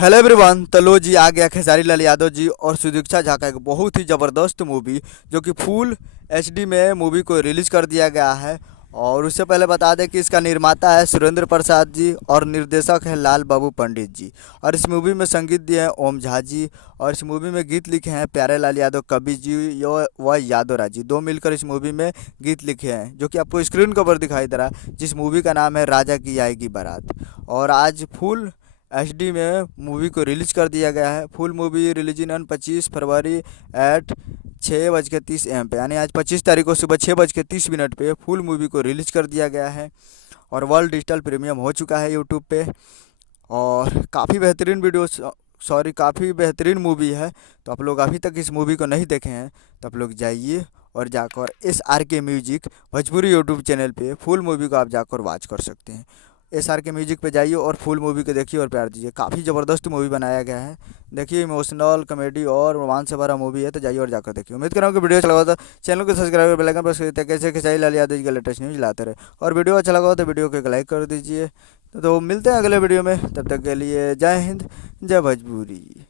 Hello everyone. तो लो जी, आ गया खेसारी लाल यादव जी और सुदीक्षा झा का एक बहुत ही ज़बरदस्त मूवी जो कि फुल एचडी में मूवी को रिलीज कर दिया गया है। और उससे पहले बता दें कि इसका निर्माता है सुरेंद्र प्रसाद जी और निर्देशक है लाल बाबू पंडित जी। और इस मूवी में संगीत दिए हैं ओम झा जी। और इस मूवी में गीत लिखे हैं प्यारे लाल यादव कवि जी व यादव राज जी, दो मिलकर इस मूवी में गीत लिखे हैं जो कि आपको स्क्रीन कवर दिखाई दे रहा है, जिस मूवी का नाम है राजा की आएगी बारात। और आज फुल एचडी में मूवी को रिलीज कर दिया गया है। फुल मूवी रिलीजिंग ऑन 25 फरवरी एट 6:30 AM पे, यानी आज 25 तारीख को सुबह 6:30 पे फुल मूवी को रिलीज कर दिया गया है। और वर्ल्ड डिजिटल प्रीमियम हो चुका है यूट्यूब पे। और काफ़ी बेहतरीन वीडियो, सॉरी, काफ़ी बेहतरीन मूवी है। तो आप लोग अभी तक इस मूवी को नहीं देखे हैं तो आप लोग जाइए और जाकर SRK music Bhojpuri YouTube channel पे फुल मूवी को आप जाकर वॉच कर सकते हैं। SRK म्यूजिक पे जाइए और फुल मूवी को देखिए और प्यार दीजिए। काफ़ी ज़बरदस्त मूवी बनाया गया है। देखिए, इमोशनल कॉमेडी और रोमांस से भरा मूवी है, तो जाइए और जाकर देखिए। उम्मीद कर रहा हूँ कि वीडियो अच्छा लगा तो चैनल को सब्सक्राइब कर बेल आइकन प्रेस कर दीजिए, कैसे खेसारी लाल यादव जी का लेटेस्ट न्यूज़ लाते रहे। और वीडियो अच्छा लगा हो तो वीडियो को एक लाइक कर दीजिए। तो मिलते हैं अगले वीडियो में, तब तक के लिए जय हिंद, जय भोजपुरी।